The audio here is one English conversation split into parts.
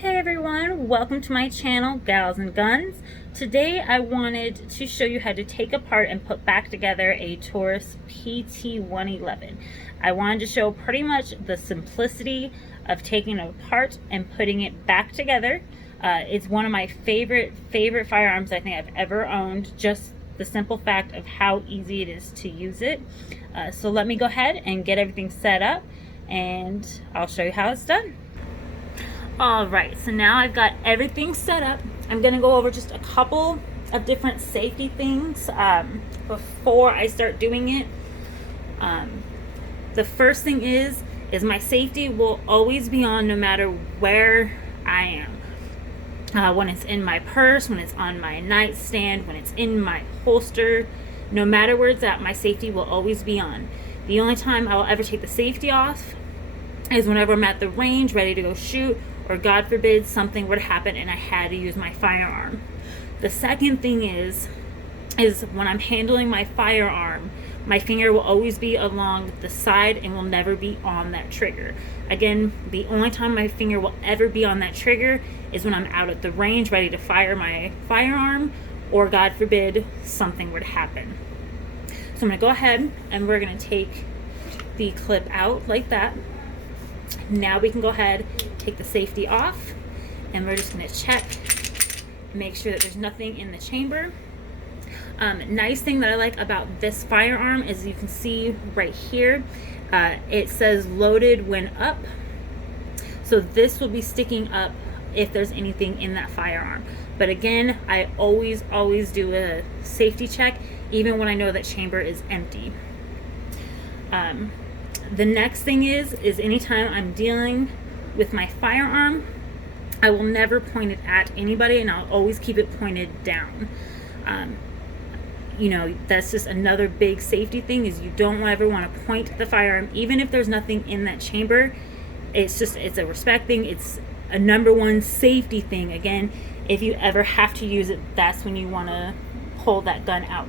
Hey everyone, welcome to my channel, Gals and Guns. Today I wanted to show you how to take apart and put back together a Taurus Pt111. I wanted to show pretty much the simplicity of taking it apart and putting it back together. It's one of my favorite firearms I think I've ever owned, just the simple fact of how easy it is to use it. So let me go ahead and get everything set up and I'll show you how it's done. Alright, so now I've got everything set up. I'm going to go over just a couple of different safety things before I start doing it. The first thing is my safety will always be on no matter where I am. When it's in my purse, when it's on my nightstand, when it's in my holster, no matter where it's at, my safety will always be on. The only time I will ever take the safety off is whenever I'm at the range ready to go shoot, or God forbid something were to happen and I had to use my firearm. The second thing is when I'm handling my firearm, my finger will always be along the side and will never be on that trigger. Again, the only time my finger will ever be on that trigger is when I'm out at the range ready to fire my firearm, or God forbid something were to happen. So I'm going to go ahead and we're going to take the clip out like that. Now we can go ahead, take the safety off, and we're just going to check, make sure that there's nothing in the chamber. Nice thing that I like about this firearm is you can see right here, it says loaded when up. So this will be sticking up if there's anything in that firearm. But again, I always do a safety check, even when I know that chamber is empty. The next thing is anytime I'm dealing with my firearm, I will never point it at anybody, and I'll always keep it pointed down. You know, that's just another big safety thing, is you don't ever want to point the firearm, even if there's nothing in that chamber. It's a respect thing. It's a number one safety thing. Again, if you ever have to use it, that's when you want to pull that gun out.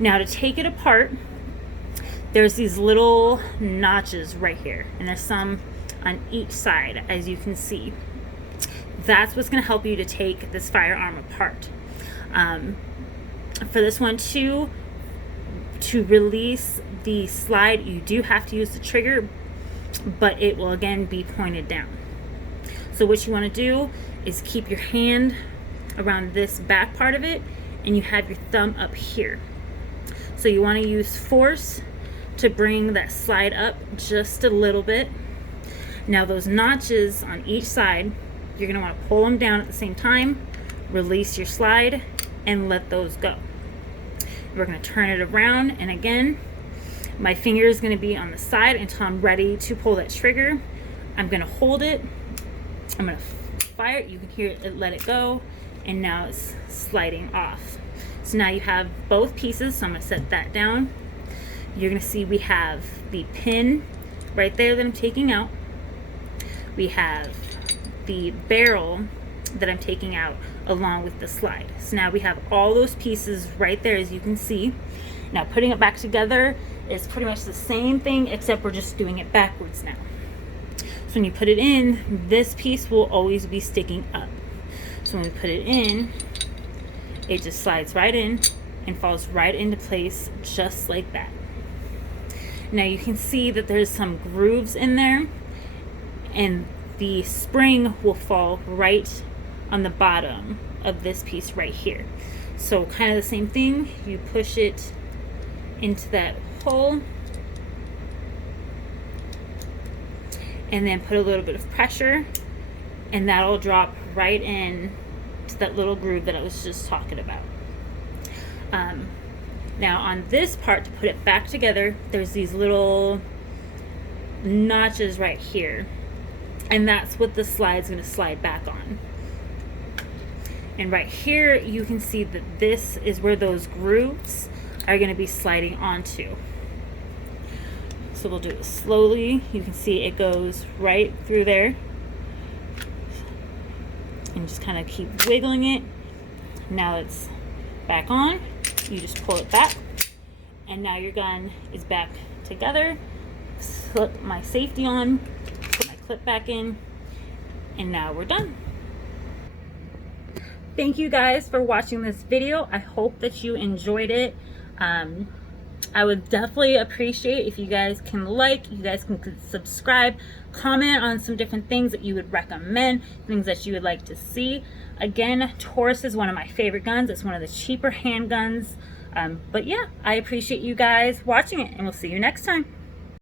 Now to take it apart, there's these little notches right here, and there's some on each side, as you can see. That's what's going to help you to take this firearm apart. For this one too, to release the slide, you do have to use the trigger, but it will again be pointed down. So what you want to do is keep your hand around this back part of it, and you have your thumb up here. So you want to use force to bring that slide up just a little bit. Now those notches on each side, you're going to want to pull them down at the same time, release your slide, and let those go. We're going to turn it around, and again, my finger is going to be on the side until I'm ready to pull that trigger. I'm going to hold it, I'm going to fire it, you can hear it let it go, and now it's sliding off. So now you have both pieces, so I'm going to set that down. You're going to see we have the pin right there that I'm taking out. We have the barrel that I'm taking out along with the slide. So now we have all those pieces right there, as you can see. Now putting it back together is pretty much the same thing, except we're just doing it backwards now. So when you put it in, this piece will always be sticking up. So when we put it in, it just slides right in and falls right into place just like that. Now you can see that there's some grooves in there, and the spring will fall right on the bottom of this piece right here. So kind of the same thing, you push it into that hole and then put a little bit of pressure, and that'll drop right in to that little groove that I was just talking about. Now on this part, to put it back together, there's these little notches right here, and that's what the slide's going to slide back on. And right here you can see that this is where those grooves are going to be sliding onto. So we'll do it slowly. You can see it goes right through there, and just kind of keep wiggling it. Now it's back on. You just pull it back, and now your gun is back together. Slip my safety on, put my clip back in, And now we're done. Thank you guys for watching this video. I hope that you enjoyed it. I would definitely appreciate if you guys can like, you guys can subscribe, comment on some different things that you would recommend, things that you would like to see. Again, Taurus is one of my favorite guns. It's one of the cheaper handguns. But yeah, I appreciate you guys watching it, and we'll see you next time.